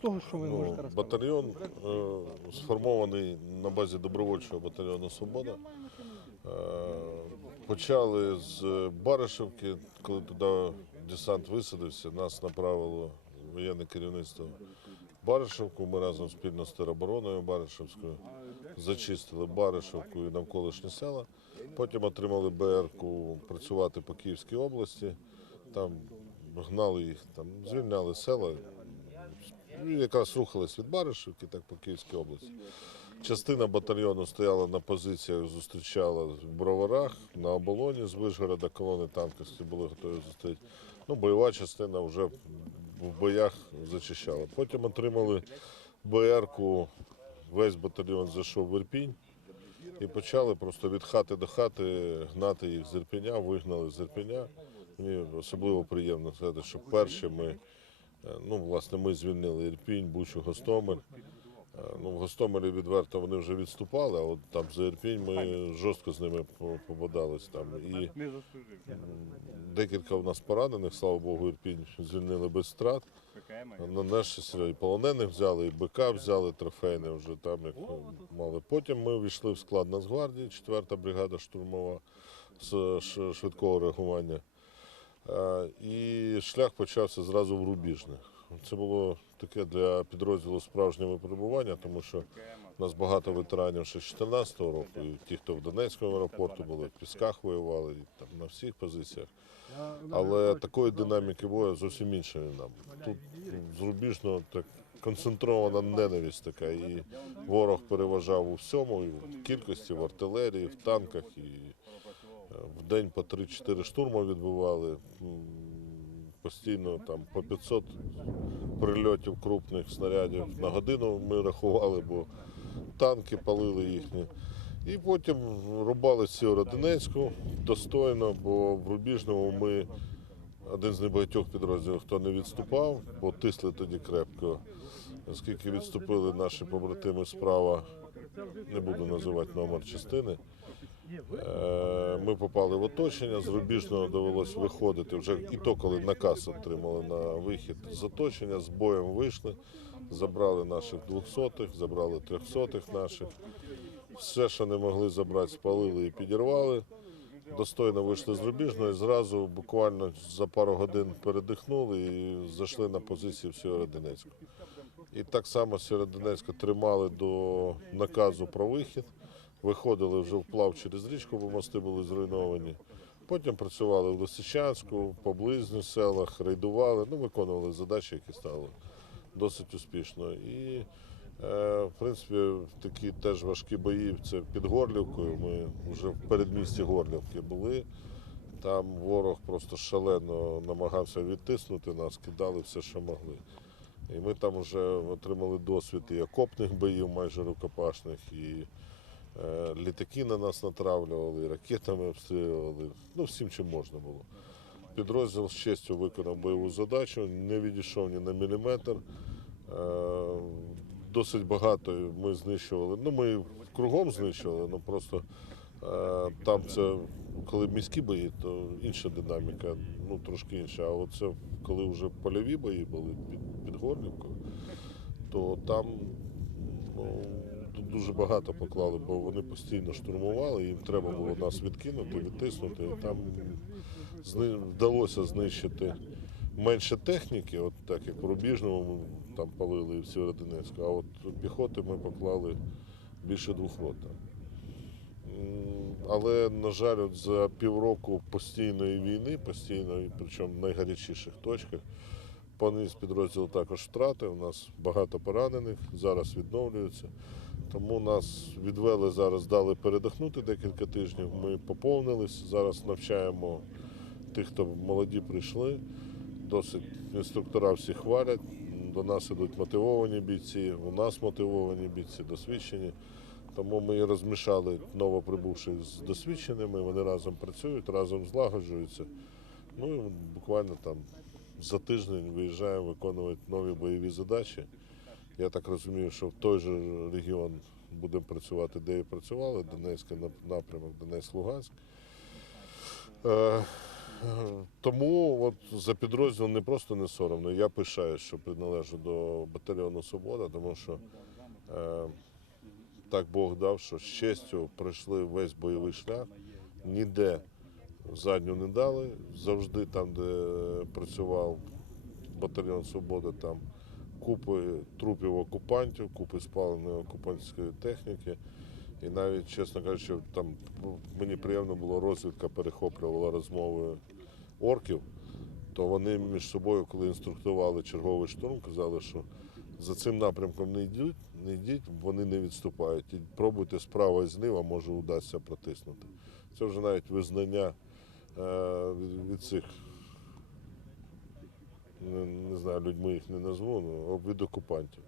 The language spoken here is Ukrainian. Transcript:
того, що ви Ну, можете розказати? батальйон е, сформований на базі добровольчого батальйону Свобода. Е, почали з Баришевки, коли туди десант висадився, нас направило воєнне керівництво Баришевку. Ми разом спільно з теробороною Баришевською зачистили Баришевку і навколишні села. Потім отримали БРку працювати по Київській області. Там гнали їх, там звільняли села. Ну, якраз рухались від Баришівки, так по Київській області. Частина батальйону стояла на позиціях, зустрічала в броварах, на оболоні з Вишгорода, колони танківські були готові зустріти. Ну, бойова частина вже в боях зачищала. Потім отримали БРку, весь батальйон зайшов в Ірпінь і почали просто від хати до хати гнати їх з Ірпеня, вигнали з Ірпеня. Мені особливо приємно сказати, що перші ми, ну, власне, ми звільнили Ірпінь, Бучу, Гостомель. Е, Ну, в Гостомелі відверто вони вже відступали, а от там за Ірпінь ми жорстко з ними по- пободались там. І декілька у нас поранених, слава Богу, Ірпінь звільнили без втрат. На наші полонених взяли, і БК взяли трофейне вже там, як мали. Потім ми війшли в склад Нацгвардії, 4-та бригада штурмова з швидкого реагування. Е, І шлях почався зразу в Рубіжне. Це було таке для підрозділу справжнє випробування, тому що у нас багато ветеранів ще з 2014 року, і ті, хто в Донецькому аеропорту були, в Пісках воювали, там на всіх позиціях. Але такої динаміки бою зовсім іншої нам. Тут з Рубіжного так концентрована ненависть така, і ворог переважав у всьому, і в кількості, в артилерії, в танках, і день по 3-4 штурми відбували. Постійно там по 500 прильотів крупних снарядів на годину ми рахували, бо танки палили їхні. І потім рубали Сєвєродонецьку достойно, бо в Рубіжному ми один з небагатьох підрозділів, хто не відступав, бо тисли тоді крепко. Оскільки відступили наші побратими справа, не буду називати номер частини. Е, Ми попали в оточення, з Рубіжного довелося виходити вже і то, коли наказ отримали на вихід з оточення, з боєм вийшли, забрали наших двохсотих, забрали трьохсотих наших. Все, що не могли забрати, спалили і підірвали. Достойно вийшли з Рубіжного і зразу буквально за пару годин передихнули і зайшли на позиції в Сєвєродонецьку. І так само Сєвєродонецька тримали до наказу про вихід. Виходили вже вплав через річку, бо мости були зруйновані. Потім працювали в Лисичанську, поблизних селах, рейдували, ну, виконували задачі, які стали досить успішно. І, е, в принципі, такі теж важкі бої. Це під Горлівкою. Ми вже в передмісті Горлівки були. Там ворог просто шалено намагався відтиснути нас, кидали все, що могли. І ми там вже отримали досвід і окопних боїв, майже рукопашних, і літаки на нас натравлювали, ракетами обстрілювали. Ну, всім чим можна було. Підрозділ з честю виконав бойову задачу, не відійшов ні на міліметр. Е, Досить багато ми знищували. Ну, ми кругом знищували, ну просто е, там це, коли міські бої, то інша динаміка, ну трошки інша. А от це коли вже польові бої були під, Горлівкою, то там ну, дуже багато поклали, бо вони постійно штурмували, їм треба було нас відкинути, відтиснути. Там вдалося знищити менше техніки, от так як в Рубіжному ми там палили і в Сєвєродонецьку, а от піхоти ми поклали більше двох рот. Але, на жаль, от за півроку постійної війни, постійної, причому в найгарячіших точках, поніс підрозділ також втрати. У нас багато поранених, зараз відновлюються. Тому нас відвели зараз, дали передихнути декілька тижнів. Ми поповнились, зараз навчаємо тих, хто молоді прийшли. Досить інструктора всі хвалять. До нас ідуть мотивовані бійці, у нас мотивовані бійці, досвідчені. Тому ми розмішали новоприбувших з досвідченими, вони разом працюють, разом злагоджуються. Ну і буквально там за тиждень виїжджаємо виконувати нові бойові задачі. Я так розумію, що в той же регіон будемо працювати, де і працювали, Донецький напрямок, Донецьк-Луганськ. Е, Тому от за підрозділ не просто не соромно. Я пишаюсь, що приналежу до батальйону Свобода, тому що е, так Бог дав, що з честю пройшли весь бойовий шлях, ніде задню не дали. Завжди там, де працював батальйон Свобода, там купи трупів окупантів, купи спаленої окупантської техніки. І навіть, чесно кажучи, там мені приємно було розвідка перехоплювала розмови орків, то вони між собою, коли інструктували черговий штурм, казали, що за цим напрямком не йдуть, не йдіть, вони не відступають. І пробуйте справа і зліва, може вдасться протиснути. Це вже навіть визнання е, від цих, не, знаю, людьми їх не назву, але від окупантів.